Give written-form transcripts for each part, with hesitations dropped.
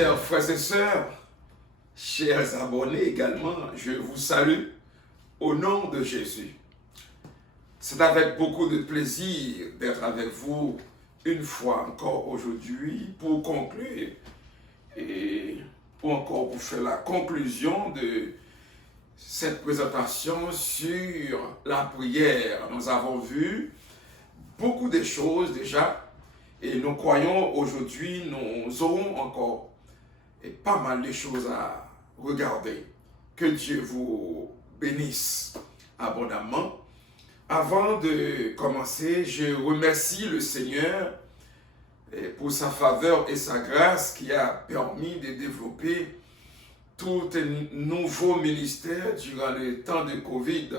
Chers frères et sœurs, chers abonnés également, je vous salue au nom de Jésus. C'est avec beaucoup de plaisir d'être avec vous une fois encore aujourd'hui pour conclure ou encore pour faire la conclusion de cette présentation sur la prière. Nous avons vu beaucoup de choses déjà et nous croyons aujourd'hui nous aurons encore pas mal de choses à regarder. Que Dieu vous bénisse abondamment. Avant de commencer, je remercie le Seigneur pour sa faveur et sa grâce qui a permis de développer tout un nouveau ministère durant le temps de Covid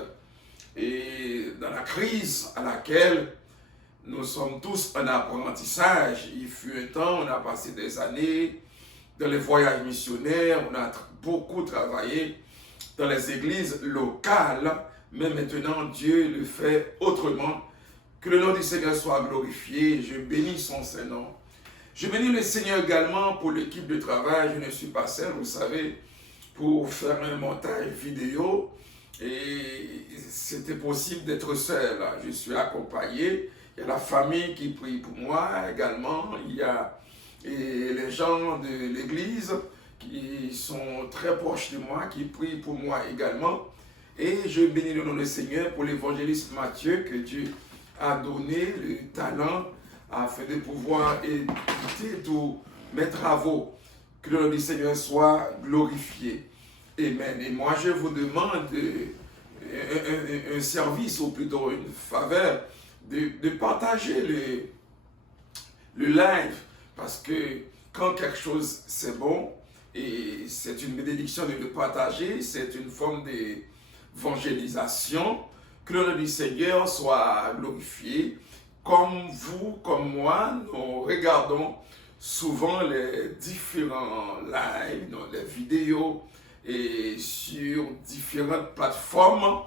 et dans la crise à laquelle nous sommes tous en apprentissage. Il fut un temps, on a passé des années dans les voyages missionnaires, on a beaucoup travaillé dans les églises locales, mais maintenant Dieu le fait autrement. Que le nom du Seigneur soit glorifié. Je bénis son Saint-Nom. Je bénis le Seigneur également pour l'équipe de travail. Je ne suis pas seul, vous savez, pour faire un montage vidéo. Et c'était possible d'être seul. Je suis accompagné. Il y a la famille qui prie pour moi également. Il y a les gens de l'église qui sont très proches de moi, qui prient pour moi également. Et je bénis le nom du Seigneur pour l'évangéliste Matthieu, que Dieu a donné le talent afin de pouvoir écouter tous mes travaux. Que le nom du Seigneur soit glorifié. Amen. Et moi, je vous demande un service, ou plutôt une faveur, de partager le live, parce que quand quelque chose c'est bon, et c'est une bénédiction de le partager, c'est une forme d'évangélisation. Que le nom du Seigneur soit glorifié. Comme vous, comme moi, nous regardons souvent les différents lives, les vidéos et sur différentes plateformes.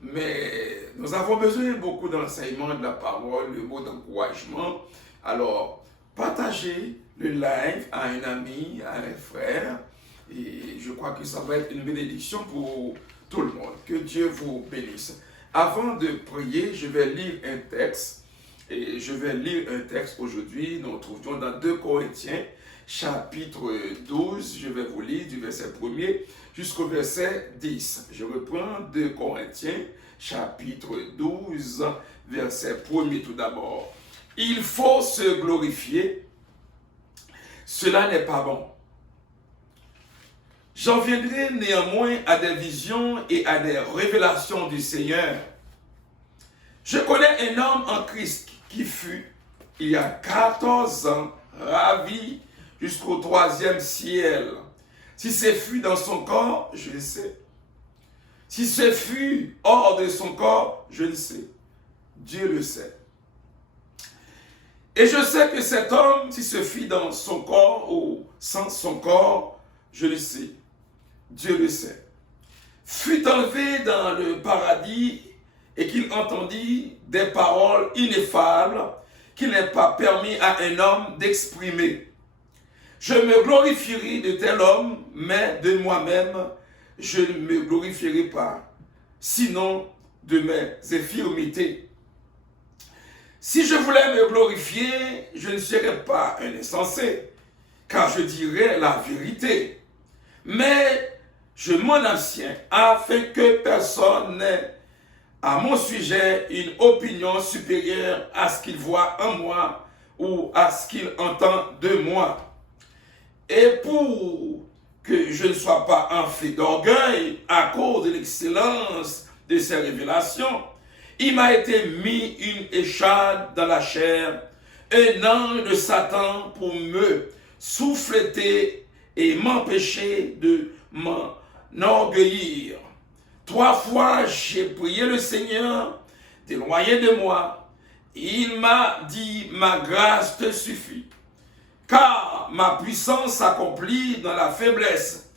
Mais nous avons besoin beaucoup d'enseignement de la parole, le mot d'encouragement. Alors, partagez le live à un ami, à un frère. Et je crois que ça va être une bénédiction pour tout le monde. Que Dieu vous bénisse. Avant de prier, je vais lire un texte. Et je vais lire un texte aujourd'hui. Nous nous trouvons dans 2 Corinthiens, chapitre 12. Je vais vous lire du verset 1er jusqu'au verset 10. Je reprends 2 Corinthiens, chapitre 12, verset 1er tout d'abord. Il faut se glorifier. Cela n'est pas bon. J'en viendrai néanmoins à des visions et à des révélations du Seigneur. Je connais un homme en Christ qui fut, il y a 14 ans, ravi jusqu'au 3e ciel. Si ce fut dans son corps, je le sais. Si ce fut hors de son corps, je le sais. Dieu le sait. Et je sais que cet homme, si ce fut dans son corps ou sans son corps, je le sais. Dieu le sait. Fut enlevé dans le paradis et qu'il entendit des paroles ineffables qu'il n'est pas permis à un homme d'exprimer. Je me glorifierai de tel homme, mais de moi-même, je ne me glorifierai pas, sinon de mes infirmités. Si je voulais me glorifier, je ne serais pas un insensé, car je dirais la vérité. Mais je m'en abstiens afin que personne n'ait à mon sujet une opinion supérieure à ce qu'il voit en moi ou à ce qu'il entend de moi. Et pour que je ne sois pas enflé d'orgueil à cause de l'excellence de ces révélations, il m'a été mis une échade dans la chair, un ange de Satan pour me souffleter et m'empêcher de m'enorgueillir. 3 fois, j'ai prié le Seigneur d'éloigner de moi. Il m'a dit, ma grâce te suffit, car ma puissance s'accomplit dans la faiblesse.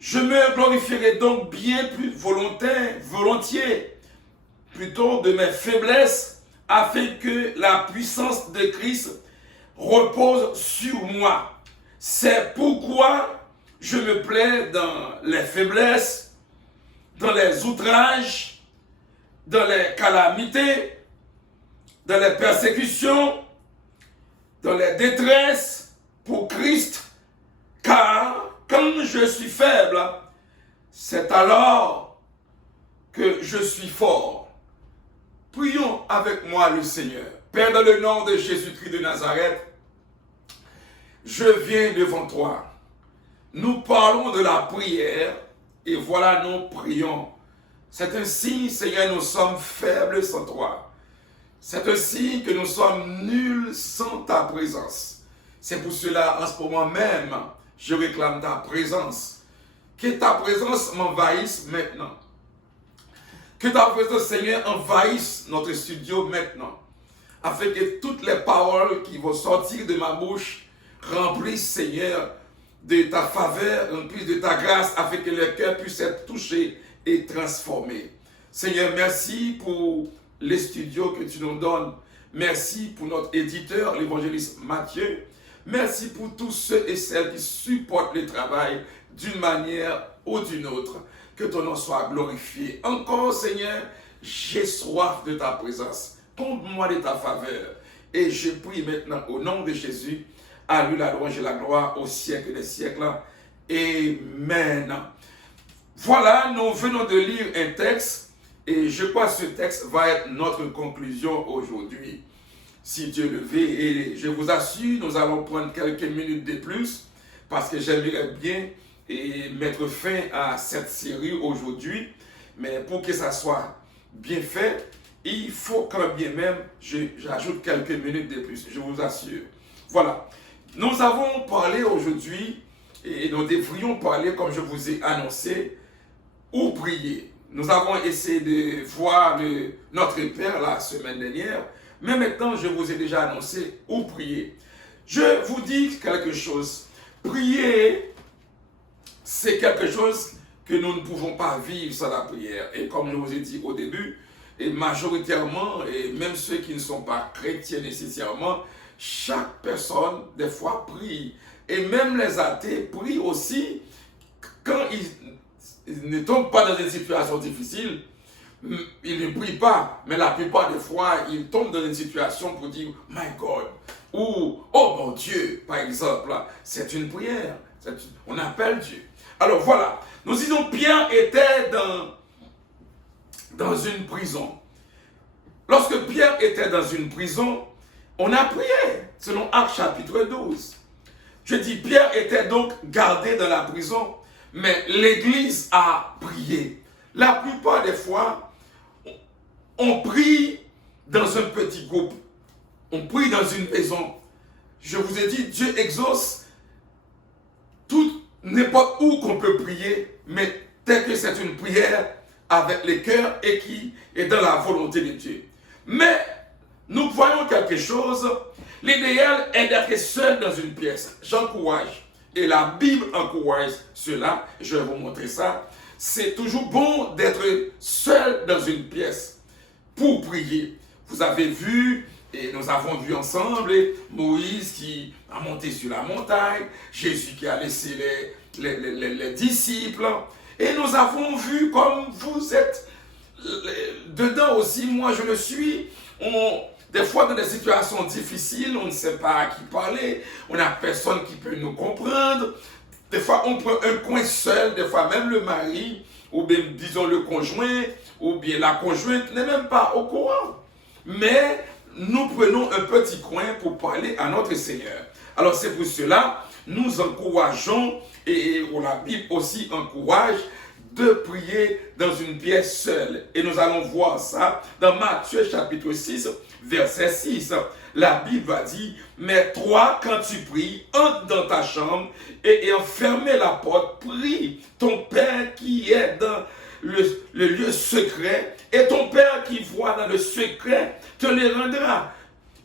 Je me glorifierai donc bien plus volontiers, plutôt de mes faiblesses, afin que la puissance de Christ repose sur moi. C'est pourquoi je me plais dans les faiblesses, dans les outrages, dans les calamités, dans les persécutions, dans les détresses pour Christ, car quand je suis faible, c'est alors que je suis fort. Prions avec moi le Seigneur. Père, dans le nom de Jésus-Christ de Nazareth, je viens devant toi. Nous parlons de la prière et voilà, nous prions. C'est un signe, Seigneur, nous sommes faibles sans toi. C'est un signe que nous sommes nuls sans ta présence. C'est pour cela, en ce moment même, je réclame ta présence. Que ta présence m'envahisse maintenant. Que ta présence, Seigneur, envahisse notre studio maintenant. Afin que toutes les paroles qui vont sortir de ma bouche remplissent, Seigneur, de ta faveur, remplissent de ta grâce, afin que le cœur puisse être touché et transformé. Seigneur, merci pour les studios que tu nous donnes. Merci pour notre éditeur, l'évangéliste Matthieu. Merci pour tous ceux et celles qui supportent le travail d'une manière ou d'une autre. Que ton nom soit glorifié. Encore, Seigneur, j'ai soif de ta présence. Comble-moi de ta faveur. Et je prie maintenant au nom de Jésus. À lui la louange et la gloire au siècle des siècles. Amen. Voilà, nous venons de lire un texte. Et je crois que ce texte va être notre conclusion aujourd'hui. Si Dieu le veut, et je vous assure, nous allons prendre quelques minutes de plus parce que j'aimerais bien mettre fin à cette série aujourd'hui. Mais pour que ça soit bien fait, il faut quand bien même, j'ajoute quelques minutes de plus, je vous assure. Voilà, nous avons parlé aujourd'hui et nous devrions parler, comme je vous ai annoncé, où prier. Nous avons essayé de voir notre Père la semaine dernière, mais maintenant je vous ai déjà annoncé où prier. Je vous dis quelque chose. Prier, c'est quelque chose que nous ne pouvons pas vivre sans la prière. Et comme je vous ai dit au début, et majoritairement, et même ceux qui ne sont pas chrétiens nécessairement, chaque personne, des fois, prie. Et même les athées prient aussi quand ils ne tombent pas dans une situation difficile. Ils ne prient pas, mais la plupart des fois, ils tombent dans une situation pour dire « My God » ou « Oh mon Dieu » par exemple. C'est une prière. On appelle Dieu. Alors voilà, nous disons Pierre était dans une prison. Lorsque Pierre était dans une prison, on a prié, selon Actes chapitre 12. Je dis, Pierre était donc gardé dans la prison, mais l'Église a prié. La plupart des fois, on prie dans un petit groupe, on prie dans une maison. Je vous ai dit, Dieu exauce n'importe où qu'on peut prier, mais tel que c'est une prière avec le cœur et qui est dans la volonté de Dieu. Mais nous voyons quelque chose, l'idéal est d'être seul dans une pièce. J'encourage, et la Bible encourage cela, je vais vous montrer ça. C'est toujours bon d'être seul dans une pièce pour prier. Vous avez vu, et nous avons vu ensemble Moïse qui a monté sur la montagne, Jésus qui a laissé les disciples. Et nous avons vu comme vous êtes dedans aussi, moi je le suis. Des fois dans des situations difficiles, on ne sait pas à qui parler, on n'a personne qui peut nous comprendre. Des fois on prend un coin seul, des fois même le mari, ou bien disons le conjoint, ou bien la conjointe n'est même pas au courant. Mais nous prenons un petit coin pour parler à notre Seigneur. Alors c'est pour cela, nous encourageons, et la Bible aussi encourage, de prier dans une pièce seule. Et nous allons voir ça dans Matthieu chapitre 6, verset 6. La Bible va dire, mais toi, quand tu pries, entre dans ta chambre et enferme la porte, prie ton Père qui est dans le lieu secret, et ton Père qui voit dans le secret te le rendra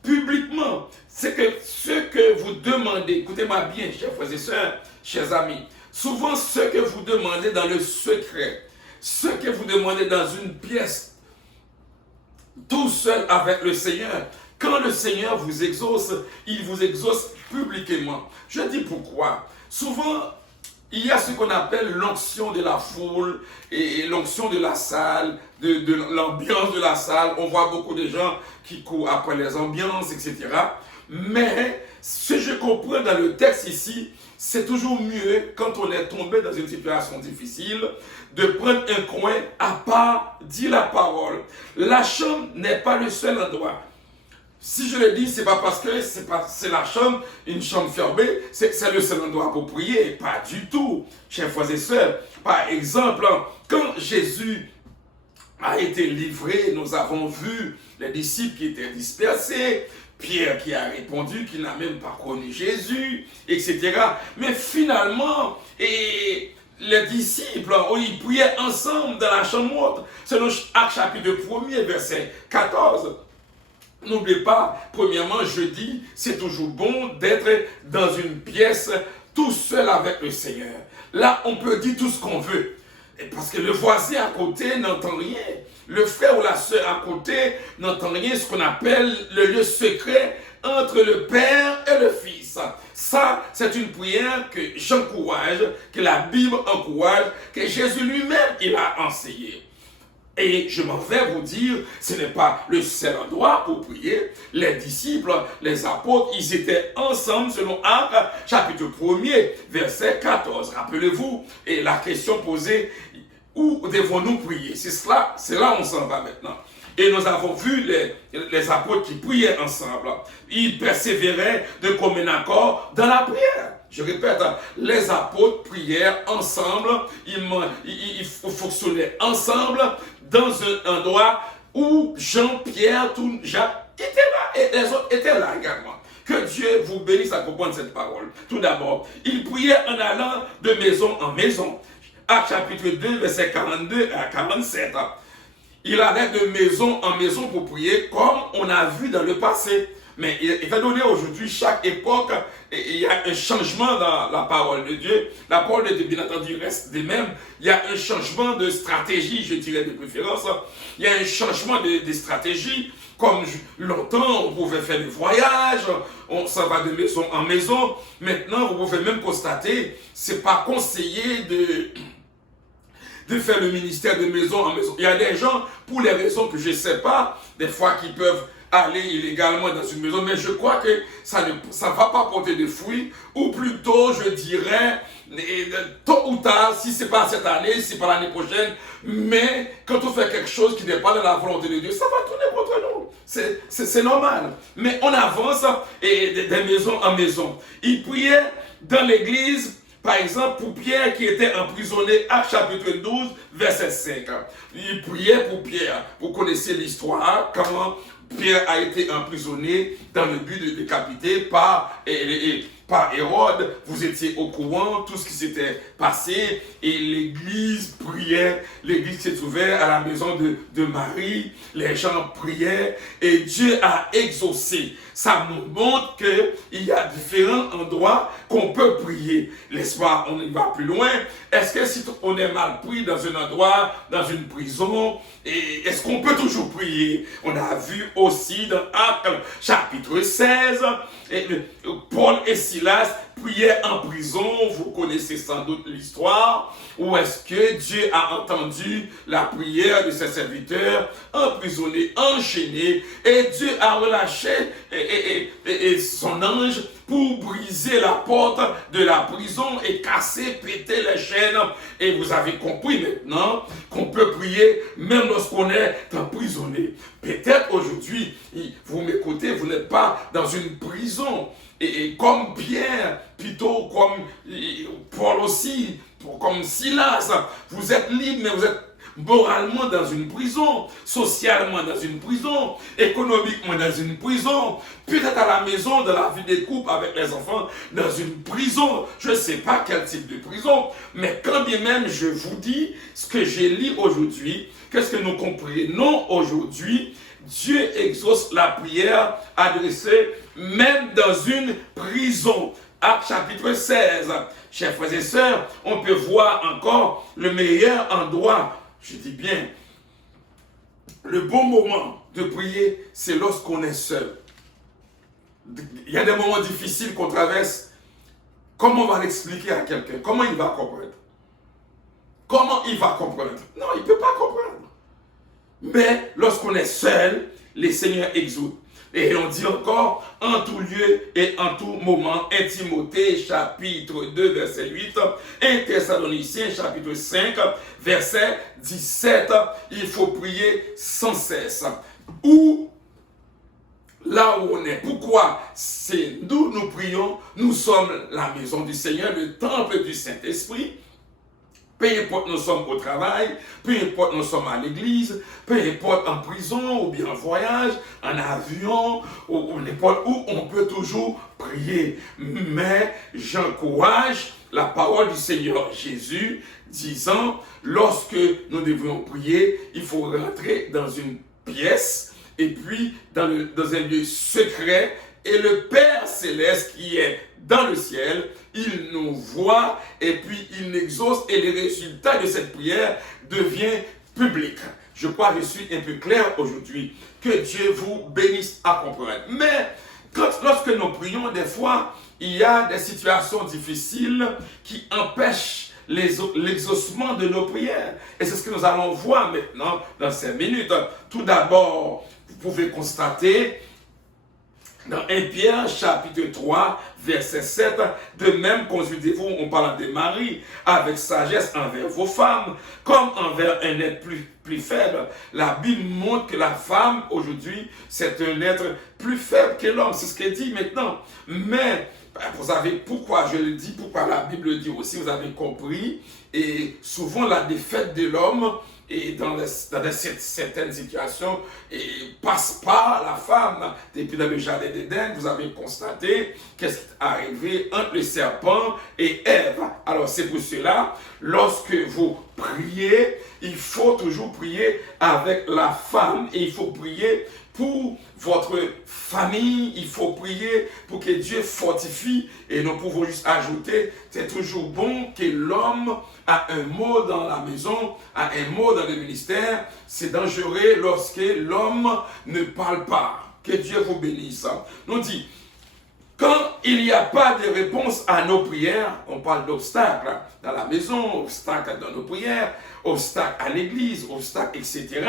publiquement. C'est que ce que vous demandez, écoutez-moi bien, chers frères et sœurs, chers amis, souvent ce que vous demandez dans le secret, ce que vous demandez dans une pièce, tout seul avec le Seigneur, Quand le Seigneur vous exauce, il vous exauce publiquement. Je dis pourquoi. Souvent, il y a ce qu'on appelle l'onction de la foule et l'onction de la salle, de l'ambiance de la salle. On voit beaucoup de gens qui courent après les ambiances, etc. Mais ce que je comprends dans le texte ici, c'est toujours mieux quand on est tombé dans une situation difficile de prendre un coin à part, dire la parole. La chambre n'est pas le seul endroit. Si je le dis, c'est pas parce que c'est la chambre, une chambre fermée, c'est le seul endroit pour prier. Pas du tout, chers frères et sœurs. Par exemple, quand Jésus a été livré, nous avons vu les disciples qui étaient dispersés, Pierre qui a répondu qu'il n'a même pas connu Jésus, etc. Mais finalement, les disciples, ils priaient ensemble dans la chambre haute. C'est le Actes chapitre 1er, verset 14. N'oubliez pas, premièrement, je dis, c'est toujours bon d'être dans une pièce tout seul avec le Seigneur. Là, on peut dire tout ce qu'on veut. Et parce que le voisin à côté n'entend rien. Le frère ou la sœur à côté n'entend rien, ce qu'on appelle le lieu secret entre le Père et le Fils. Ça, c'est une prière que j'encourage, que la Bible encourage, que Jésus lui-même, il a enseigné. Et je m'en vais vous dire, ce n'est pas le seul endroit pour prier. Les disciples, les apôtres, ils étaient ensemble selon Actes, chapitre 1er, verset 14. Rappelez-vous, et la question posée, où devons-nous prier? C'est là on s'en va maintenant. Et nous avons vu les apôtres qui priaient ensemble. Ils persévéraient de commun accord dans la prière. Je répète, les apôtres prièrent ensemble, ils fonctionnaient ensemble dans un endroit où Jean, Pierre, Jacques étaient là, et les autres étaient là également. Que Dieu vous bénisse à comprendre cette parole. Tout d'abord, ils priaient en allant de maison en maison. Actes chapitre 2, verset 42 à 47. Il allait de maison en maison pour prier comme on a vu dans le passé. Mais étant donné aujourd'hui, chaque époque, il y a un changement dans la parole de Dieu. La parole de Dieu, bien entendu, reste des mêmes. Il y a un changement de stratégie, je dirais de préférence. Il y a un changement de stratégie. Comme longtemps, on pouvait faire des voyages, on s'en va de maison en maison. Maintenant, vous pouvez même constater, c'est pas conseillé de faire le ministère de maison en maison. Il y a des gens, pour les raisons que je ne sais pas, des fois qui peuvent aller illégalement dans une maison, mais je crois que ça ne va pas porter de fruits, ou plutôt, je dirais, tôt ou tard, si ce n'est pas cette année, si ce n'est pas l'année prochaine, mais quand on fait quelque chose qui n'est pas dans la volonté de Dieu, ça va tourner contre nous. C'est normal. Mais on avance et de maison en maison. Ils priaient dans l'église. Par exemple, pour Pierre qui était emprisonné, Actes chapitre 12, verset 5. Il priait pour Pierre. Vous connaissez l'histoire, comment Pierre a été emprisonné dans le but de décapiter par Hérode. Vous étiez au courant, tout ce qui s'était passé. Et l'église priait. L'église s'est ouverte à la maison de Marie. Les gens priaient. Et Dieu a exaucé. Ça nous montre qu'il y a différents endroits qu'on peut prier. L'espoir, on y va plus loin. Est-ce que si on est mal pris dans un endroit, dans une prison, est-ce qu'on peut toujours prier? On a vu aussi dans Actes chapitre 16, Paul et Silas priaient en prison. Vous connaissez sans doute l'histoire. Où est-ce que Dieu a entendu la prière de ses serviteurs emprisonnés, enchaînés, et Dieu a relâché son ange pour briser la porte de la prison et casser, péter les chaînes. Et vous avez compris maintenant qu'on peut prier même lorsqu'on est emprisonné. Peut-être aujourd'hui, vous m'écoutez, vous n'êtes pas dans une prison. Et comme Pierre, plutôt comme Paul aussi, comme Silas, vous êtes libre, mais vous êtes moralement dans une prison, socialement dans une prison, économiquement dans une prison, peut-être à la maison, dans la vie des couples avec les enfants, dans une prison, je ne sais pas quel type de prison, mais quand bien même je vous dis ce que j'ai lu aujourd'hui, qu'est-ce que nous comprenons aujourd'hui? Dieu exauce la prière adressée même dans une prison. Actes chapitre 16. Chers frères et sœurs, on peut voir encore le meilleur endroit, je dis bien, le bon moment de prier, c'est lorsqu'on est seul. il y a des moments difficiles qu'on traverse. Comment on va l'expliquer à quelqu'un? Comment il va comprendre? Comment il va comprendre? Non, il ne peut pas comprendre. Mais lorsqu'on est seul, les Seigneurs exaucent. Et on dit encore, en tout lieu et en tout moment, 1 Timothée chapitre 2 verset 8, 1 Thessaloniciens chapitre 5 verset 17, il faut prier sans cesse. Ou là où on est. Pourquoi? C'est nous prions, nous sommes la maison du Seigneur, le temple du Saint-Esprit. Peu importe nous sommes au travail, peu importe nous sommes à l'église, peu importe en prison ou bien en voyage, en avion, ou n'importe où, on peut toujours prier. Mais j'encourage la parole du Seigneur Jésus disant, lorsque nous devons prier, il faut rentrer dans une pièce et puis dans un lieu secret, et le Père Céleste qui est dans le ciel, il nous voit et puis il exauce, et les résultats de cette prière deviennent publics. Je crois que je suis un peu clair aujourd'hui. Que Dieu vous bénisse à comprendre. Mais lorsque nous prions, des fois, il y a des situations difficiles qui empêchent l'exaucement de nos prières. Et c'est ce que nous allons voir maintenant dans ces minutes. Tout d'abord, vous pouvez constater dans 1 Pierre chapitre 3 verset 7, de même consultez-vous, on parle des maris, avec sagesse envers vos femmes, comme envers un être plus faible. La Bible montre que la femme aujourd'hui, c'est un être plus faible que l'homme, c'est ce qu'elle dit maintenant. Mais vous savez pourquoi je le dis, pourquoi la Bible le dit aussi, vous avez compris. Et souvent la défaite de l'homme, et dans certaines situations, et passe par la femme. Depuis dans le jardin d'Éden, vous avez constaté qu'est-ce qui est arrivé entre le serpent et Ève. Alors c'est pour cela, lorsque vous priez, il faut toujours prier avec la femme, et il faut prier pour votre famille, il faut prier pour que Dieu fortifie, et nous pouvons juste ajouter, c'est toujours bon que l'homme a un mot dans la maison, a un mot dans le ministère. C'est dangereux lorsque l'homme ne parle pas. Que Dieu vous bénisse. Nous dit, quand il n'y a pas de réponse à nos prières, on parle d'obstacles dans la maison, obstacles dans nos prières, obstacles à l'église, obstacles, etc.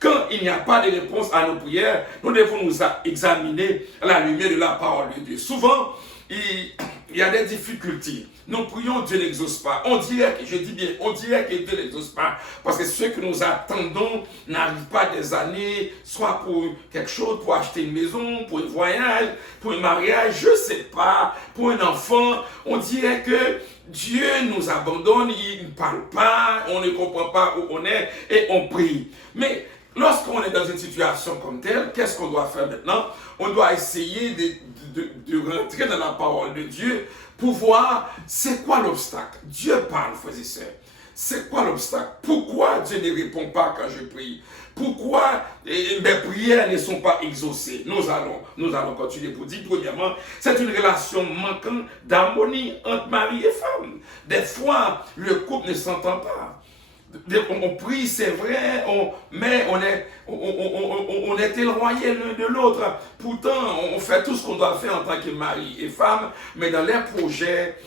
Quand il n'y a pas de réponse à nos prières, nous devons nous examiner à la lumière de la parole de Dieu. Souvent, il y a des difficultés. Nous prions, Dieu n'exauce pas. On dirait, je dis bien, on dirait que Dieu n'exauce pas. Parce que ce que nous attendons n'arrive pas des années, soit pour quelque chose, pour acheter une maison, pour un voyage, pour un mariage, je ne sais pas, pour un enfant. On dirait que Dieu nous abandonne, il ne parle pas, on ne comprend pas où on est et on prie. Mais lorsqu'on est dans une situation comme telle, qu'est-ce qu'on doit faire maintenant? On doit essayer de rentrer dans la parole de Dieu pour voir c'est quoi l'obstacle. Dieu parle, frères et sœurs. C'est quoi l'obstacle? Pourquoi Dieu ne répond pas quand je prie? Pourquoi mes prières ne sont pas exaucées? Nous allons continuer pour dire, premièrement, c'est une relation manquante d'harmonie entre mari et femme. Des fois, le couple ne s'entend pas. On prie, c'est vrai, mais on est éloignés l'un de l'autre. Pourtant, on fait tout ce qu'on doit faire en tant que mari et femme, mais dans les projets,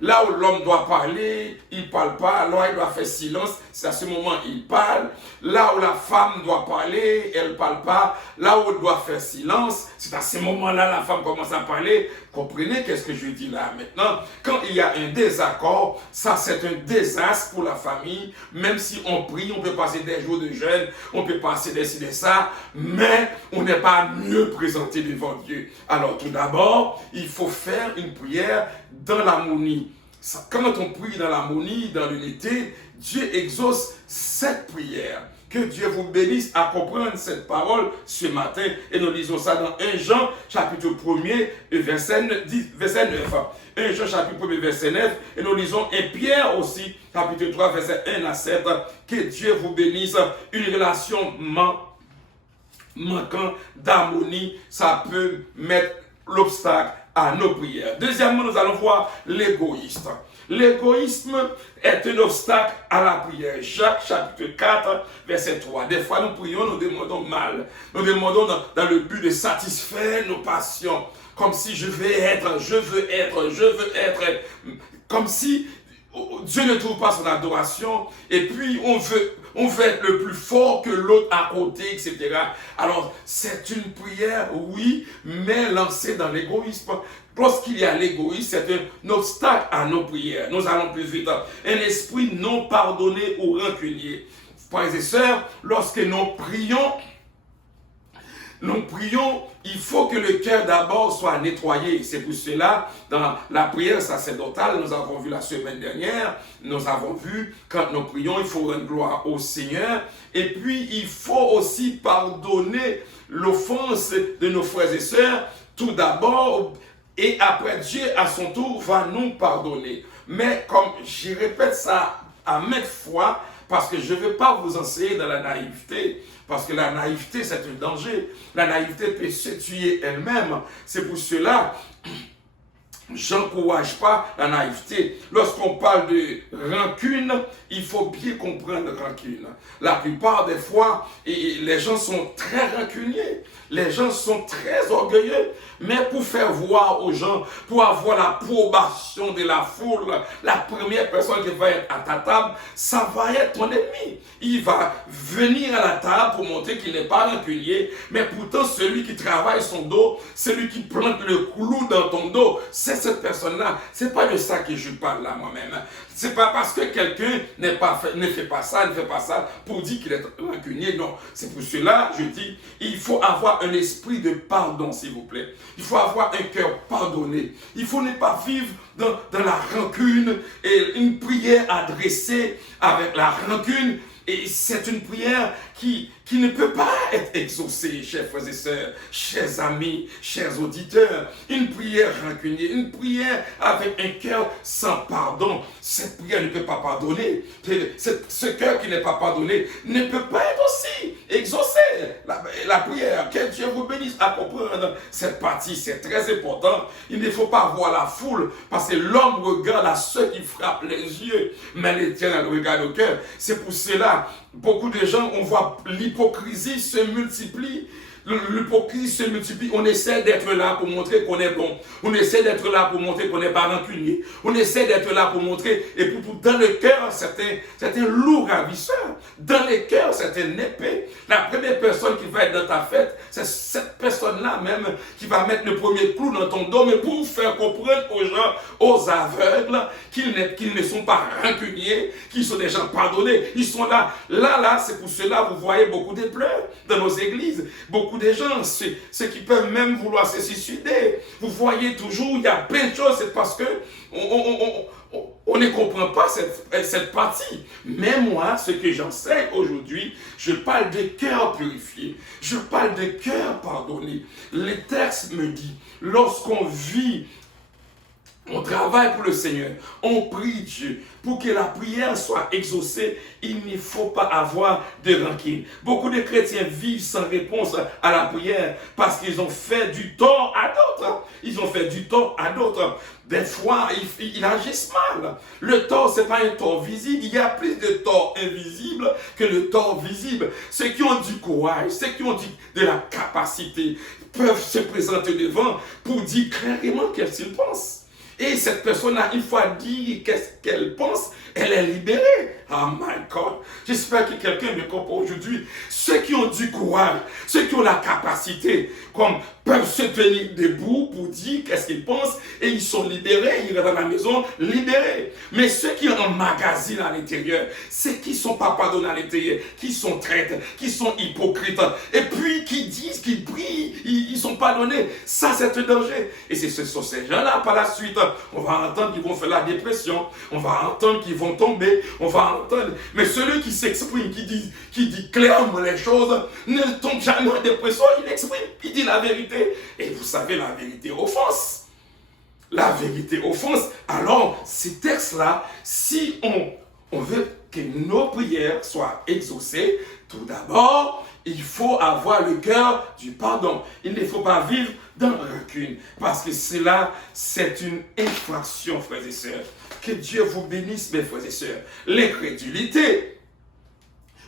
là où l'homme doit parler, il ne parle pas. Là où il doit faire silence, c'est à ce moment il parle. Là où la femme doit parler, elle ne parle pas. Là où elle doit faire silence, c'est à ce moment-là la femme commence à parler. Comprenez qu'est-ce que je dis là maintenant? Quand il y a un désaccord, ça c'est un désastre pour la famille. Même si on prie, on peut passer des jours de jeûne, on peut passer des ci, des ça, mais on n'est pas mieux présenté devant Dieu. Alors tout d'abord, il faut faire une prière dans l'harmonie. Quand on prie dans l'harmonie, dans l'unité, Dieu exauce cette prière. Que Dieu vous bénisse à comprendre cette parole ce matin. Et nous lisons ça dans 1 Jean, chapitre 1er, verset 9. 1 Jean, chapitre 1er, verset 9. Et nous lisons 1 Pierre aussi, chapitre 3, verset 1 à 7. Que Dieu vous bénisse. Une relation manquant d'harmonie, ça peut mettre l'obstacle à nos prières. Deuxièmement, nous allons voir l'égoïste. L'égoïsme est un obstacle à la prière. Jacques chapitre 4, verset 3. Des fois, nous prions, nous demandons mal. Nous demandons dans le but de satisfaire nos passions. Comme si je veux être. Comme si Dieu ne trouve pas son adoration. Et puis, on veut être le plus fort que l'autre à côté, etc. Alors, c'est une prière, oui, mais lancée dans l'égoïsme. Lorsqu'il y a l'égoïsme, c'est un obstacle à nos prières. Nous allons plus vite. Un esprit non pardonné ou rancunier. Frères et sœurs, lorsque nous prions, il faut que le cœur d'abord soit nettoyé. C'est pour cela, dans la prière sacerdotale, nous avons vu la semaine dernière, nous avons vu, quand nous prions, il faut rendre gloire au Seigneur. Et puis, il faut aussi pardonner l'offense de nos frères et sœurs, tout d'abord. Et après, Dieu, à son tour, va nous pardonner. Mais comme je répète ça à maintes fois, parce que je ne veux pas vous enseigner dans la naïveté, parce que la naïveté, c'est un danger. La naïveté peut se tuer elle-même. C'est pour cela, je n'encourage pas la naïveté. Lorsqu'on parle de rancune, il faut bien comprendre rancune. La plupart des fois, les gens sont très rancuniers. Les gens sont très orgueilleux. Mais pour faire voir aux gens, pour avoir l'approbation de la foule, la première personne qui va être à ta table, ça va être ton ennemi. Il va venir à la table pour montrer qu'il n'est pas rancunier. Mais pourtant, celui qui travaille son dos, celui qui plante le clou dans ton dos, c'est cette personne-là. C'est pas de ça que je parle là moi-même. C'est pas parce que quelqu'un ne fait pas ça pour dire qu'il est rancunier. Non, c'est pour cela, je dis, il faut avoir un esprit de pardon, s'il vous plaît. Il faut avoir un cœur pardonné. Il faut ne pas vivre dans la rancune et une prière adressée avec la rancune. Et c'est une prière qui ne peut pas être exaucée, chers frères et sœurs, chers amis, chers auditeurs. Une prière rancunière, une prière avec un cœur sans pardon. Cette prière ne peut pas pardonner. Ce cœur qui n'est pas pardonné ne peut pas être aussi exaucé. La prière, que Dieu vous bénisse à comprendre cette partie, c'est très important. Il ne faut pas voir la foule, parce que l'homme regarde à ceux qui frappent les yeux, mais l'Éternel regarde au cœur. C'est pour cela, beaucoup de gens, on voit l'hypocrisie se multiplie. L'hypocrisie se multiplie. On essaie d'être là pour montrer qu'on est bon. On essaie d'être là pour montrer qu'on n'est pas rancunier. On essaie d'être là pour montrer. Et pour dans le cœur, c'est un loup ravisseur. Dans le cœur, c'est un épée. La première personne qui va être dans ta fête, c'est cette personne-là même qui va mettre le premier clou dans ton dos, mais pour faire comprendre aux gens, aux aveugles, qu'ils ne sont pas rancuniers, qu'ils sont des gens pardonnés. Ils sont là. Là, c'est pour cela vous voyez beaucoup de pleurs dans nos églises. Beaucoup de gens, ceux qui peuvent même vouloir se suicider. Vous voyez toujours, il y a plein de choses, c'est parce que on ne comprend pas cette partie. Mais moi, ce que j'enseigne aujourd'hui, je parle de cœur purifié. Je parle de cœur pardonné. Le texte me dit, lorsqu'on vit, on travaille pour le Seigneur, on prie Dieu. Pour que la prière soit exaucée, il ne faut pas avoir de rancune. Beaucoup de chrétiens vivent sans réponse à la prière parce qu'ils ont fait du tort à d'autres. Ils ont fait du tort à d'autres. Des fois, ils agissent mal. Le tort, ce n'est pas un tort visible. Il y a plus de tort invisible que de tort visible. Ceux qui ont du courage, ceux qui ont de la capacité, peuvent se présenter devant pour dire clairement qu'est-ce qu'ils pensent. Et cette personne-là, une fois dit qu'est-ce qu'elle pense, elle est libérée. Oh my God. J'espère que quelqu'un me comprend aujourd'hui. Ceux qui ont du courage, ceux qui ont la capacité, comme peuvent se tenir debout pour dire qu'est-ce qu'ils pensent, et ils sont libérés, ils rentrent dans la maison libérés. Mais ceux qui emmagasinent à l'intérieur, ceux qui ne sont pas pardonnés à l'intérieur, qui sont traîtres, qui sont hypocrites, et puis qui disent qu'ils prient, ils sont pardonnés, ça c'est un danger. Et ce sont ces gens-là, par la suite, on va entendre qu'ils vont faire la dépression, on va entendre qu'ils vont tomber, on va entendre. Mais celui qui s'exprime, qui dit clairement les choses, ne tombe jamais en dépression, il exprime, il dit la vérité. Et vous savez, la vérité offense. La vérité offense. Alors, ces textes-là, si on veut que nos prières soient exaucées, tout d'abord, il faut avoir le cœur du pardon. Il ne faut pas vivre dans la rancune, parce que cela, c'est une infraction, frères et sœurs. Que Dieu vous bénisse, mes frères et sœurs. L'incrédulité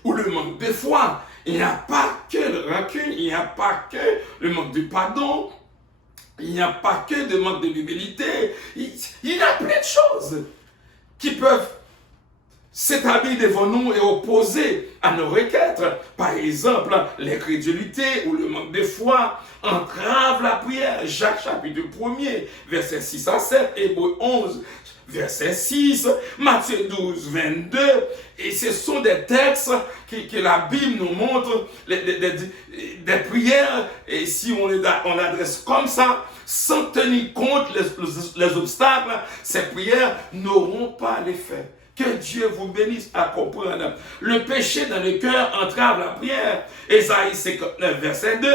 ou le manque de foi, il n'y a pas que la rancune, il n'y a pas que le manque de pardon, il n'y a pas que de manque de l'humilité, il y a plein de choses qui peuvent s'établir devant nous et opposer à nos requêtes. Par exemple, l'incrédulité ou le manque de foi entrave la prière. Jacques chapitre 1er, versets 6 à 7, Hébreux 11, verset 6, Matthieu 12, 22. Et ce sont des textes que la Bible nous montre, des prières, et si on l'adresse comme ça, sans tenir compte les obstacles, ces prières n'auront pas l'effet. Que Dieu vous bénisse à comprendre. Le péché dans le cœur entrave la prière. Ésaïe 59, verset 2.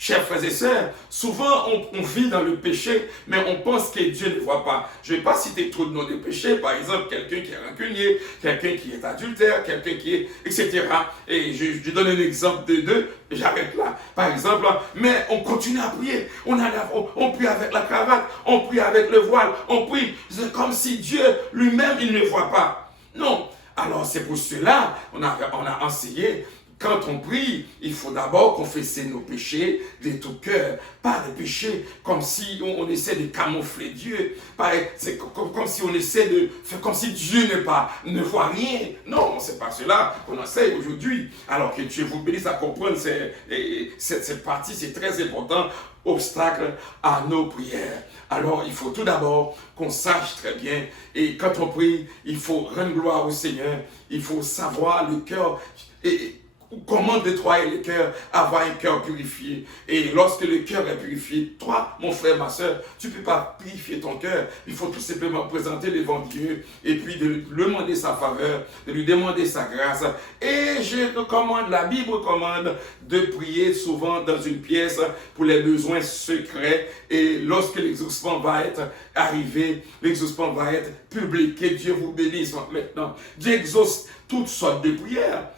Chers frères et sœurs, souvent on vit dans le péché, mais on pense que Dieu ne voit pas. Je ne vais pas citer trop de noms de péchés, par exemple, quelqu'un qui est rancunier, quelqu'un qui est adultère, quelqu'un qui est, etc. Et je donne un exemple de deux, j'arrête là. Par exemple, mais on continue à prier. On prie avec la cravate, on prie avec le voile, on prie. C'est comme si Dieu lui-même, il ne voit pas. Non. Alors c'est pour cela, on a enseigné. Quand on prie, il faut d'abord confesser nos péchés de tout cœur. Pas des péchés comme si on essaie de camoufler Dieu. C'est comme si on essaie de faire comme si Dieu ne voit rien. Non, c'est pas cela qu'on enseigne aujourd'hui. Alors que Dieu vous bénisse à comprendre cette partie, c'est très important. Obstacle à nos prières. Alors, il faut tout d'abord qu'on sache très bien, et quand on prie, il faut rendre gloire au Seigneur, il faut savoir le cœur, et comment nettoyer le cœur, avoir un cœur purifié. Et lorsque le cœur est purifié, toi, mon frère, ma soeur, tu ne peux pas purifier ton cœur. Il faut tout simplement présenter devant Dieu et puis de lui demander sa faveur, de lui demander sa grâce. Et je recommande, la Bible recommande de prier souvent dans une pièce pour les besoins secrets. Et lorsque l'exaucement va être arrivé, l'exaucement va être public. Que Dieu vous bénisse maintenant. Dieu exauce toutes sortes de prières.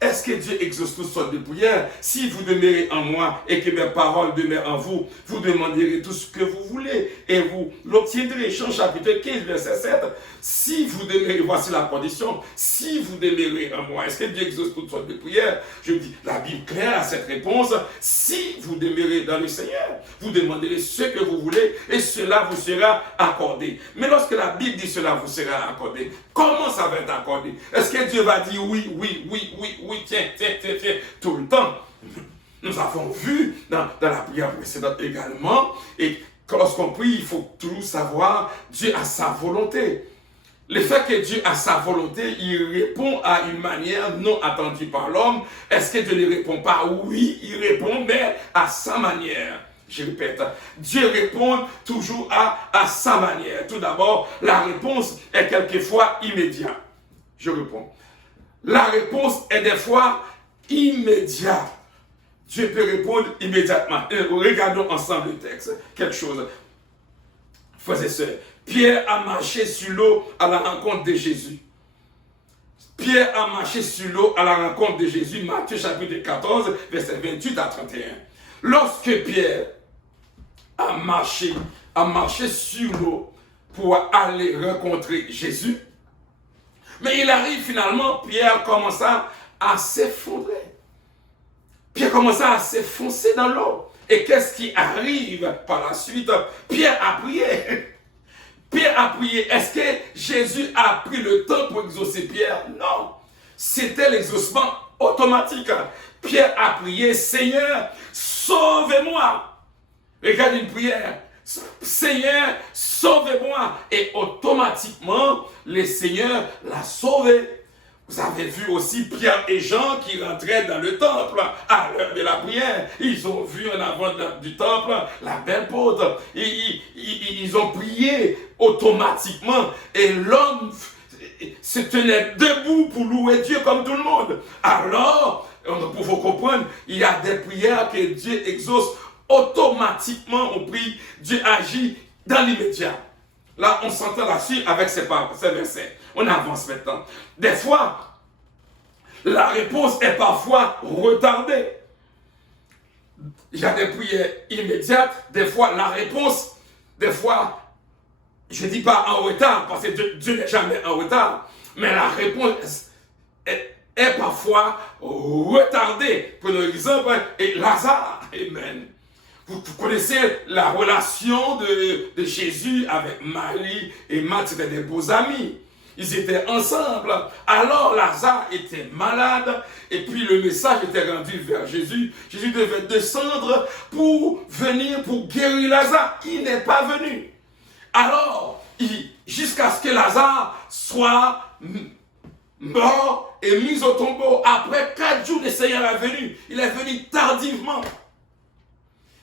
Est-ce que Dieu exauce toutes sortes de prières? Si vous demeurez en moi et que mes paroles demeurent en vous, vous demanderez tout ce que vous voulez et vous l'obtiendrez. Jean chapitre 15, verset 7. Si vous demeurez, voici la condition, si vous demeurez en moi, est-ce que Dieu exauce toutes sortes de prières? Je dis, la Bible claire à cette réponse, si vous demeurez dans le Seigneur, vous demanderez ce que vous voulez et cela vous sera accordé. Mais lorsque la Bible dit cela vous sera accordé, comment ça va être accordé? Est-ce que Dieu va dire oui, tiens, tout le temps? Nous avons vu dans la prière précédente également, et lorsqu'on prie, il faut toujours savoir, Dieu a sa volonté. Le fait que Dieu a sa volonté, il répond à une manière non attendue par l'homme. Est-ce que Dieu ne répond pas? Oui, il répond, mais à sa manière. Je répète, Dieu répond toujours à sa manière. Tout d'abord, la réponse est quelquefois immédiate. Je réponds. La réponse est des fois immédiate. Dieu peut répondre immédiatement. Regardons ensemble le texte. Quelque chose. Frères et sœurs, Pierre a marché sur l'eau à la rencontre de Jésus. Pierre a marché sur l'eau à la rencontre de Jésus. Matthieu chapitre 14, verset 28 à 31. Lorsque Pierre a marché sur l'eau pour aller rencontrer Jésus, mais il arrive finalement, Pierre commença à s'effondrer. Pierre commença à s'effoncer dans l'eau. Et qu'est-ce qui arrive par la suite? Pierre a prié. Pierre a prié. Est-ce que Jésus a pris le temps pour exaucer Pierre? Non. C'était l'exaucement automatique. Pierre a prié, Seigneur, sauvez-moi. Regarde une prière. Seigneur, sauvez-moi. Et automatiquement, le Seigneur l'a sauvé. Vous avez vu aussi Pierre et Jean qui rentraient dans le temple à l'heure de la prière. Ils ont vu en avant du temple la belle porte. Ils ont prié automatiquement. Et l'homme se tenait debout pour louer Dieu comme tout le monde. Alors, pour vous comprendre, il y a des prières que Dieu exauce automatiquement. On prie, Dieu agit dans l'immédiat. Là, on s'entend là-dessus avec ces versets. On avance maintenant. Des fois, la réponse est parfois retardée. Il y a des prières immédiates, des fois la réponse, des fois, je ne dis pas en retard, parce que Dieu n'est jamais en retard, mais la réponse est parfois retardée. Prenons l'exemple, et Lazare, amen. Vous connaissez la relation de Jésus avec Marie et Marthe, c'était des beaux amis. Ils étaient ensemble. Alors Lazare était malade et puis le message était rendu vers Jésus. Jésus devait descendre pour venir pour guérir Lazare. Il n'est pas venu. Alors, jusqu'à ce que Lazare soit mort et mis au tombeau. Après 4 jours, le Seigneur est venu. Il est venu tardivement.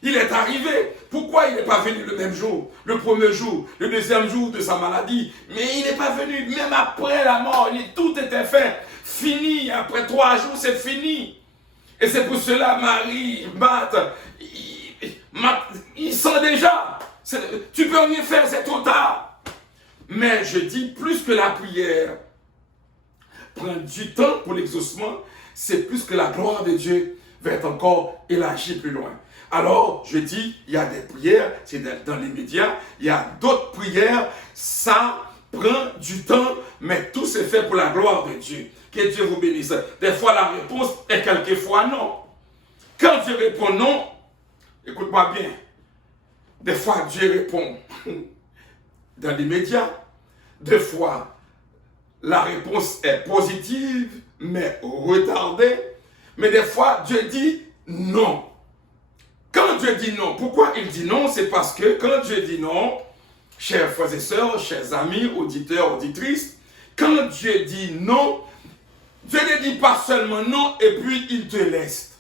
Il est arrivé. Pourquoi il n'est pas venu le même jour, le premier jour, le deuxième jour de sa maladie? Mais il n'est pas venu. Même après la mort, tout était fait. Fini. Après 3 jours, c'est fini. Et c'est pour cela, Marie, Marthe, ils sont déjà. Tu peux rien faire, c'est trop tard. Mais je dis, plus que la prière prend du temps pour l'exaucement, c'est plus que la gloire de Dieu va être encore élargie plus loin. Alors, je dis, il y a des prières, c'est dans les médias, il y a d'autres prières, ça prend du temps, mais tout c'est fait pour la gloire de Dieu. Que Dieu vous bénisse. Des fois, la réponse est quelquefois non. Quand Dieu répond non, écoute-moi bien, des fois Dieu répond dans les médias, des fois la réponse est positive, mais retardée, mais des fois Dieu dit non. Quand Dieu dit non, pourquoi il dit non? C'est parce que quand Dieu dit non, chers frères et sœurs, chers amis, auditeurs, auditrices, quand Dieu dit non, Dieu ne dit pas seulement non et puis il te laisse.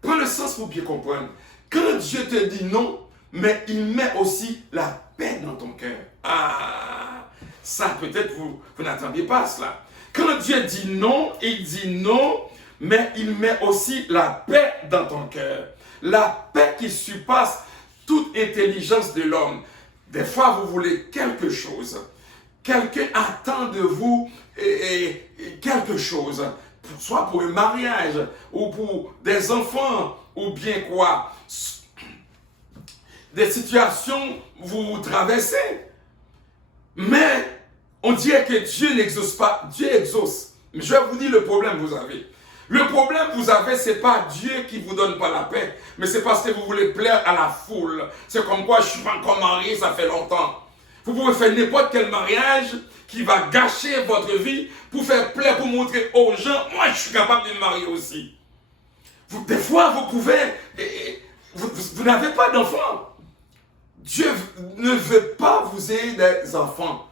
Prends le sens pour bien comprendre. Quand Dieu te dit non, mais il met aussi la paix dans ton cœur. Ah, ça peut-être vous n'attendiez pas cela. Quand Dieu dit non, il dit non, mais il met aussi la paix dans ton cœur. La paix qui surpasse toute intelligence de l'homme. Des fois, vous voulez quelque chose. Quelqu'un attend de vous quelque chose. Soit pour un mariage, ou pour des enfants, ou bien quoi. Des situations vous traversez. Mais on dirait que Dieu n'exauce pas. Dieu exauce. Mais je vais vous dire le problème que vous avez. Le problème que vous avez, ce n'est pas Dieu qui ne vous donne pas la paix, mais c'est parce que vous voulez plaire à la foule. C'est comme quoi je ne suis pas encore marié, ça fait longtemps. Vous pouvez faire n'importe quel mariage qui va gâcher votre vie pour faire plaisir, pour montrer aux gens, moi je suis capable de me marier aussi. Des fois, vous pouvez, vous n'avez pas d'enfants. Dieu ne veut pas vous ayez des enfants.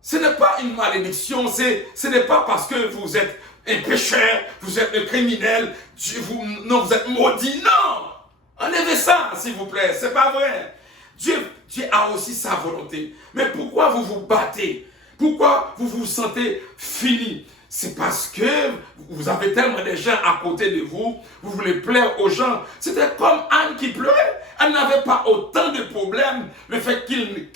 Ce n'est pas une malédiction, ce n'est pas parce que vous êtes un pécheur, vous êtes un criminel, non, vous êtes maudit, non! Enlevez ça, s'il vous plaît, c'est pas vrai. Dieu a aussi sa volonté. Mais pourquoi vous vous battez? Pourquoi vous vous sentez fini? C'est parce que vous avez tellement de gens à côté de vous, vous voulez plaire aux gens. C'était comme Anne qui pleurait. Elle n'avait pas autant de problèmes, le fait qu'elle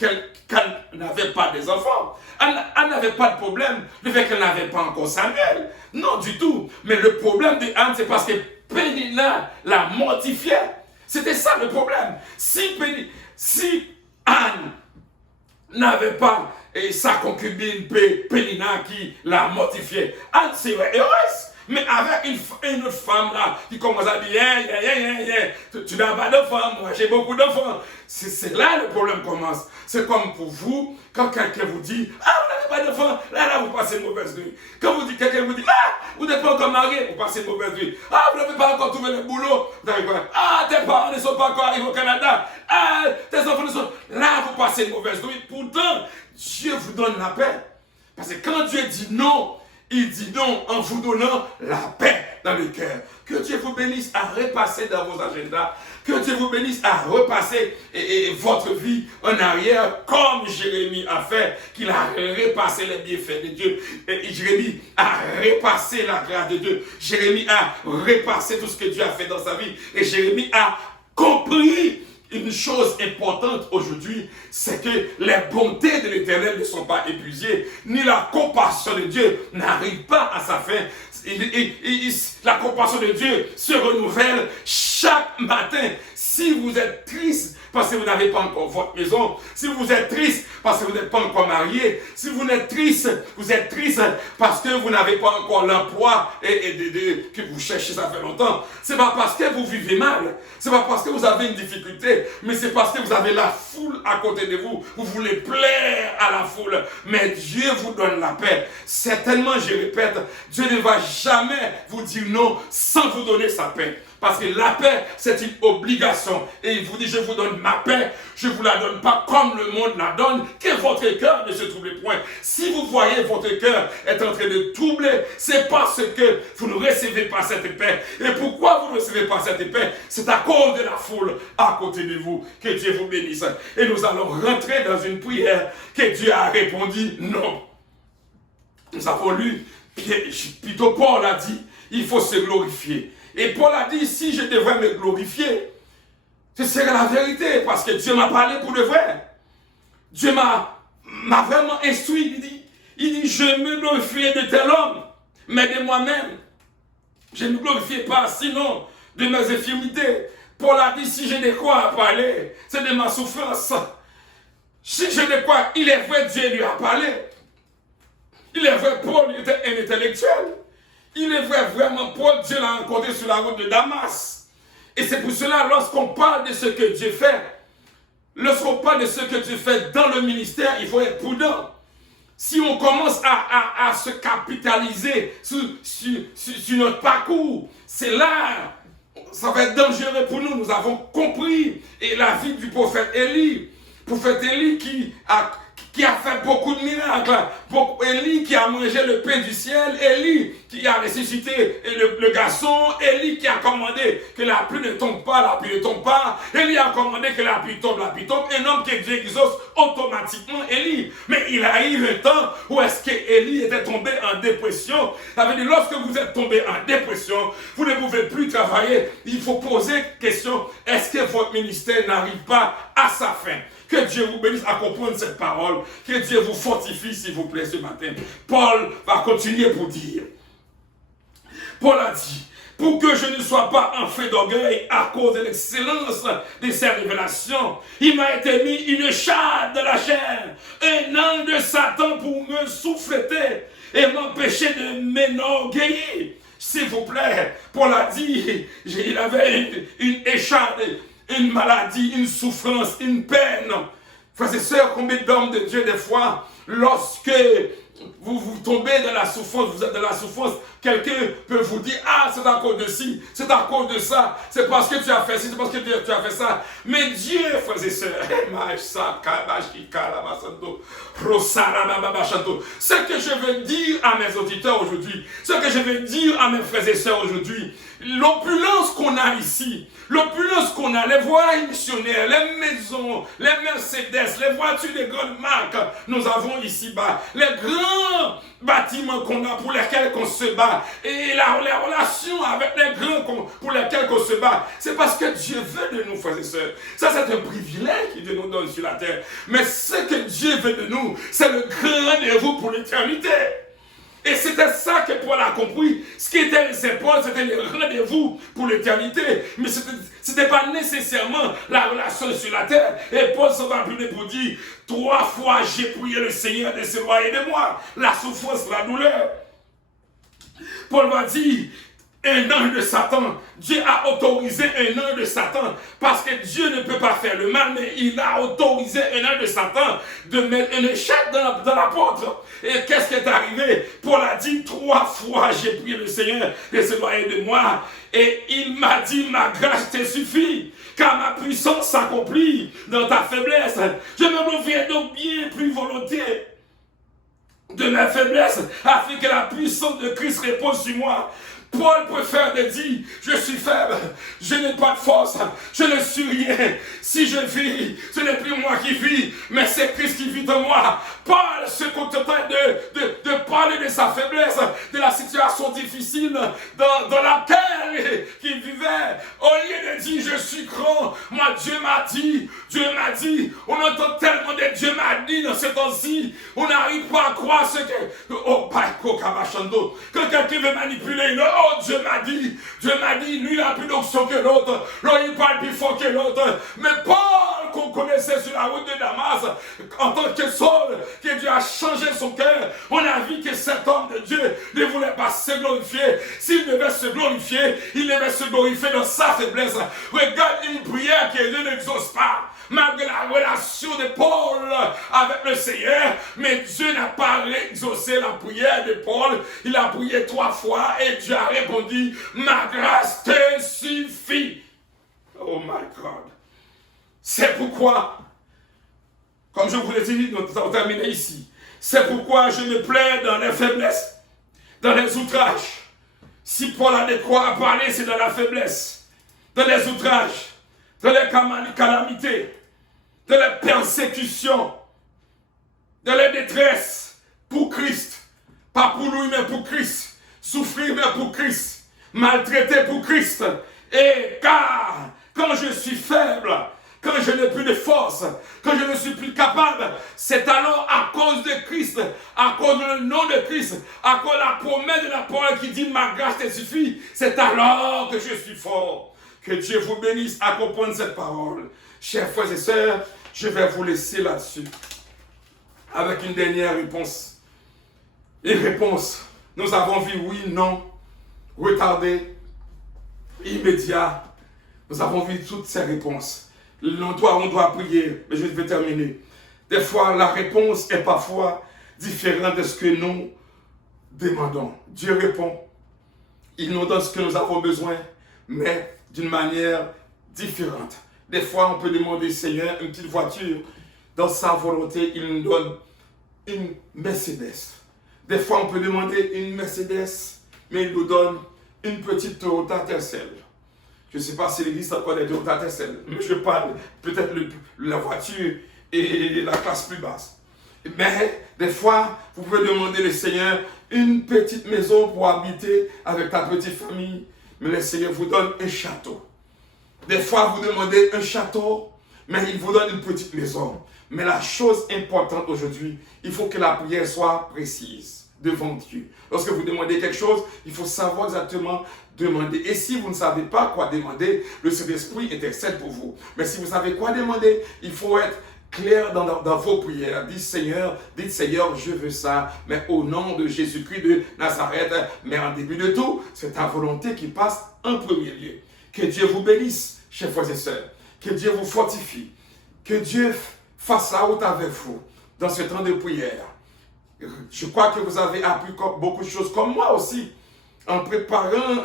n'avait pas des enfants. Elle n'avait pas de problème, le fait qu'elle n'avait pas encore Samuel. Non, du tout. Mais le problème de Anne, c'est parce que Pénina la mortifiait. C'était ça le problème. Si Anne n'avait pas sa concubine Pénina qui la mortifiait, Anne serait heureuse. Mais avec une autre femme là qui commence à dire tu n'as pas d'enfants, moi j'ai beaucoup d'enfants. C'est là le problème commence. C'est comme pour vous, quand quelqu'un vous dit vous n'avez pas d'enfants, là vous passez une mauvaise nuit. Quand quelqu'un vous dit vous n'êtes pas encore marié, vous passez une mauvaise nuit. Vous n'avez pas encore trouvé le boulot, vous n'avez pas. Tes parents ne sont pas encore arrivés au Canada. Tes enfants ne sont. Là vous passez une mauvaise nuit. Pourtant, Dieu vous donne la paix. Parce que quand Dieu dit non, il dit non en vous donnant la paix dans le cœur. Que Dieu vous bénisse à repasser dans vos agendas. Que Dieu vous bénisse à repasser votre vie en arrière comme Jérémie a fait, qu'il a repassé les bienfaits de Dieu. Jérémie a repassé la grâce de Dieu. Jérémie a repassé tout ce que Dieu a fait dans sa vie. Et Jérémie a compris une chose importante aujourd'hui, c'est que les bontés de l'Éternel ne sont pas épuisées, ni la compassion de Dieu n'arrive pas à sa fin. La compassion de Dieu se renouvelle chaque matin. Si vous êtes triste parce que vous n'avez pas encore votre maison, si vous êtes triste parce que vous n'êtes pas encore marié, si vous êtes triste parce que vous n'avez pas encore l'emploi que vous cherchez, ça fait longtemps. C'est pas parce que vous vivez mal, c'est pas parce que vous avez une difficulté, mais c'est parce que vous avez la foule à côté de vous. Vous voulez plaire à la foule, mais Dieu vous donne la paix. Certainement, je répète, Dieu ne va jamais vous dire non sans vous donner sa paix. Parce que la paix, c'est une obligation. Et il vous dit, je vous donne ma paix, je ne vous la donne pas comme le monde la donne, que votre cœur ne se trouble point. Si vous voyez votre cœur être en train de troubler, c'est parce que vous ne recevez pas cette paix. Et pourquoi vous ne recevez pas cette paix? C'est à cause de la foule à côté de vous. Que Dieu vous bénisse. Et nous allons rentrer dans une prière que Dieu a répondu non. Nous avons lu, plutôt Paul a dit, il faut se glorifier. Et Paul a dit, si je devrais me glorifier, ce serait la vérité, parce que Dieu m'a parlé pour de vrai. Dieu m'a vraiment instruit. Il dit, je me glorifiais de tel homme, mais de moi-même. Je ne me glorifiais pas, sinon de mes infirmités. Paul a dit, si j'ai de quoi parler, c'est de ma souffrance. Si j'ai de quoi, il est vrai, Dieu lui a parlé. Il est vrai, Paul était un intellectuel. Il est vrai, vraiment, Paul, Dieu l'a rencontré sur la route de Damas. Et c'est pour cela, lorsqu'on parle de ce que Dieu fait, lorsqu'on parle de ce que Dieu fait dans le ministère, il faut être prudent. Si on commence à se capitaliser sur notre parcours, c'est là, ça va être dangereux pour nous. Nous avons compris. Et la vie du prophète Élie qui a fait beaucoup de miracles. Élie qui a mangé le pain du ciel. Élie qui a ressuscité le garçon. Élie qui a commandé que la pluie ne tombe pas, la pluie ne tombe pas. Élie a commandé que la pluie tombe, la pluie tombe. Un homme que Dieu exauce automatiquement Élie. Mais il arrive un temps où est-ce que Élie était tombé en dépression. Ça veut dire, lorsque vous êtes tombé en dépression, vous ne pouvez plus travailler. Il faut poser question, est-ce que votre ministère n'arrive pas à sa fin? Que Dieu vous bénisse à comprendre cette parole. Que Dieu vous fortifie, s'il vous plaît, ce matin. Paul va continuer pour dire. Paul a dit, pour que je ne sois pas en fait d'orgueil à cause de l'excellence de ses révélations, il m'a été mis une charge de la chair, un ange de Satan pour me souffleter et m'empêcher de m'enorgueillir. S'il vous plaît, Paul a dit, il avait une écharpe, une maladie, une souffrance, une peine. Frères et sœurs, combien d'hommes de Dieu, des fois, lorsque vous tombez dans la souffrance, vous êtes dans la souffrance, quelqu'un peut vous dire, ah, c'est à cause de ci, c'est à cause de ça, c'est parce que tu as fait ci, c'est parce que tu as fait ça. Mais Dieu, frères et sœurs, ce que je veux dire à mes auditeurs aujourd'hui, ce que je veux dire à mes frères et sœurs aujourd'hui, l'opulence qu'on a ici, l'opulence qu'on a, les voies missionnaires, les maisons, les Mercedes, les voitures de grandes marques, nous avons ici-bas, les grands bâtiments qu'on a pour lesquels on se bat, et les relations avec les grands pour lesquels on se bat, c'est parce que Dieu veut de nous, frères et sœurs. Ça, c'est un privilège qu'il nous donne sur la terre. Mais ce que Dieu veut de nous, c'est le grand rendez-vous pour l'éternité. Et c'était ça que Paul a compris. Ce qui était laissé Paul, c'était le rendez-vous pour l'éternité. Mais ce n'était pas nécessairement la relation sur la terre. Et Paul s'en va plus pour dire, 3 fois j'ai prié le Seigneur de s'éloigner de moi. La souffrance, la douleur. Paul va dire, un ange de Satan. Dieu a autorisé un ange de Satan parce que Dieu ne peut pas faire le mal, mais il a autorisé un ange de Satan de mettre une échelle dans la porte. Et qu'est-ce qui est arrivé? Paul a dit 3 fois j'ai prié le Seigneur de s'éloigner de moi. Et il m'a dit, ma grâce te suffit, car ma puissance s'accomplit dans ta faiblesse. Je me reviens donc bien plus volontiers de ma faiblesse, afin que la puissance de Christ repose sur moi. Paul préfère de dire, je suis faible, je n'ai pas de force, je ne suis rien. Si je vis, ce n'est plus moi qui vis, mais c'est Christ qui vit en moi. Paul se contentait de parler de sa faiblesse, de la situation difficile dans laquelle il vivait. Au lieu de dire, je suis grand, moi Dieu m'a dit, on entend tellement de Dieu m'a dit dans ce temps-ci, on n'arrive pas à croire ce que, quand quelqu'un veut manipuler, oh Dieu m'a dit, lui il a plus d'option que l'autre, l'autre il parle plus fort que l'autre, mais Paul qu'on connaissait sur la route de Damas, en tant que Saul, que Dieu a changé son cœur, on a vu que cet homme de Dieu ne voulait pas se glorifier. S'il devait se glorifier, il devait se glorifier dans sa faiblesse. Regarde une prière que Dieu n'exauce pas, malgré la relation de Paul avec le Seigneur, mais Dieu n'a pas exaucé la prière de Paul. Il a prié 3 fois et Dieu a répondu, ma grâce te suffit. Oh my God. C'est pourquoi, comme je vous l'ai dit, nous allons terminer ici. C'est pourquoi je me plais dans les faiblesses, dans les outrages. Si Paul a de quoi à parler, c'est dans la faiblesse, dans les outrages, dans les calamités, dans les persécutions, dans les détresses, pour Christ. Pas pour lui, mais pour Christ. Souffrir, mais pour Christ. Maltraiter pour Christ. Et car, quand je suis faible, quand je n'ai plus de force, quand je ne suis plus capable, c'est alors à cause de Christ, à cause du nom de Christ, à cause de la promesse de la parole qui dit ma grâce te suffit, c'est alors que je suis fort. Que Dieu vous bénisse à comprendre cette parole. Chers frères et sœurs, je vais vous laisser là-dessus avec une dernière réponse. Une réponse, nous avons vu oui, non, retardé, immédiat. Nous avons vu toutes ces réponses. On doit prier, mais je vais terminer. Des fois, la réponse est parfois différente de ce que nous demandons. Dieu répond. Il nous donne ce que nous avons besoin, mais d'une manière différente. Des fois, on peut demander, Seigneur, une petite voiture. Dans sa volonté, il nous donne une Mercedes. Des fois, on peut demander une Mercedes, mais il nous donne une petite Toyota Tercel. Je ne sais pas si l'église encore des Toyota Tercel, mais je parle peut-être la voiture et la classe plus basse. Mais des fois, vous pouvez demander au Seigneur une petite maison pour habiter avec ta petite famille, mais le Seigneur vous donne un château. Des fois, vous demandez un château, mais il vous donne une petite maison. Mais la chose importante aujourd'hui, il faut que la prière soit précise devant Dieu. Lorsque vous demandez quelque chose, il faut savoir exactement demander. Et si vous ne savez pas quoi demander, le Saint-Esprit intercède pour vous. Mais si vous savez quoi demander, il faut être clair dans vos prières. Dites Seigneur, je veux ça, mais au nom de Jésus-Christ de Nazareth. Mais en début de tout, c'est ta volonté qui passe en premier lieu. Que Dieu vous bénisse, chers frères et sœurs. Que Dieu vous fortifie. Que Dieu fasse la route avec vous dans ce temps de prière. Je crois que vous avez appris beaucoup de choses, comme moi aussi. En préparant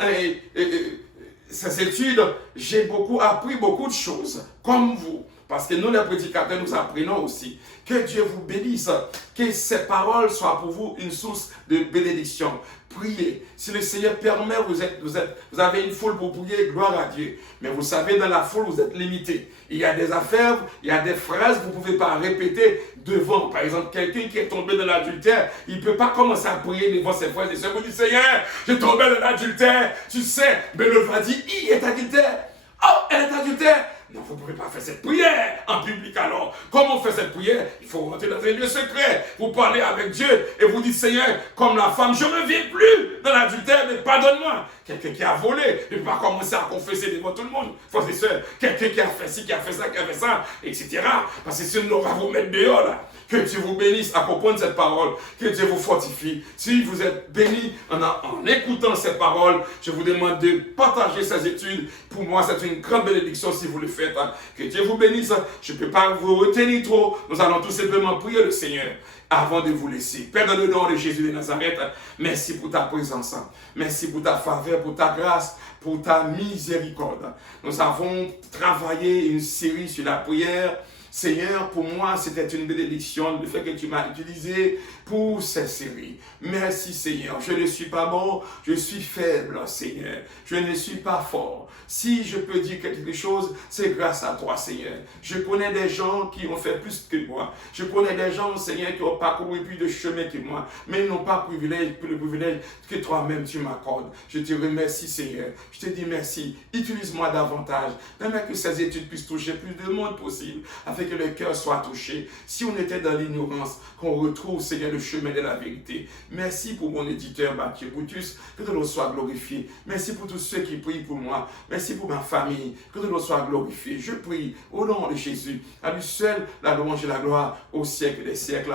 ces études, j'ai appris beaucoup de choses, comme vous. Parce que nous, les prédicateurs, nous apprenons aussi. Que Dieu vous bénisse. Que ces paroles soient pour vous une source de bénédiction. Priez. Si le Seigneur permet, vous avez une foule pour prier, gloire à Dieu. Mais vous savez, dans la foule, vous êtes limité. Il y a des affaires, il y a des phrases que vous ne pouvez pas répéter devant. Par exemple, quelqu'un qui est tombé dans l'adultère, il ne peut pas commencer à prier devant ses frères et sœurs. Vous dites, Seigneur, j'ai tombé dans l'adultère. Tu sais, mais le va dire, il est adultère. Oh, elle est adultère. Non, vous ne pouvez pas faire cette prière en public alors. Comment on fait cette prière? Il faut rentrer dans un lieu secret. Vous parlez avec Dieu et vous dites, Seigneur, comme la femme, je ne reviens plus dans l'adultère, mais pardonne-moi. Quelqu'un qui a volé ne peut pas commencer à confesser devant tout le monde. Frères et sœurs, quelqu'un qui a fait ci, qui a fait ça, qui a fait ça, etc. Parce que sinon, on va vous mettre dehors là. Que Dieu vous bénisse à comprendre cette parole. Que Dieu vous fortifie. Si vous êtes bénis en écoutant ces paroles, je vous demande de partager ces études. Pour moi, c'est une grande bénédiction si vous le faites. Que Dieu vous bénisse. Je ne peux pas vous retenir trop. Nous allons tout simplement prier le Seigneur avant de vous laisser. Père, dans le nom de Jésus de Nazareth, merci pour ta présence. Merci pour ta faveur, pour ta grâce, pour ta miséricorde. Nous avons travaillé une série sur la prière. Seigneur, pour moi, c'était une bénédiction le fait que tu m'as utilisé pour cette série. Merci, Seigneur. Je ne suis pas bon, je suis faible, Seigneur. Je ne suis pas fort. Si je peux dire quelque chose, c'est grâce à toi, Seigneur. Je connais des gens qui ont fait plus que moi. Je connais des gens, Seigneur, qui ont parcouru plus de chemin que moi, mais ils n'ont pas le privilège que toi-même tu m'accordes. Je te remercie, Seigneur. Je te dis merci. Utilise-moi davantage. Permets que ces études puissent toucher plus de monde possible, afin que le cœur soit touché. Si on était dans l'ignorance, qu'on retrouve, Seigneur, le chemin de la vérité. Merci pour mon éditeur, Mathieu Boutus, que ton nom soit glorifié. Merci pour tous ceux qui prient pour moi. Merci pour ma famille, que ton nom soit glorifié. Je prie au nom de Jésus, à lui seul la louange et la gloire au siècle des siècles.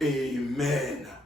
Amen.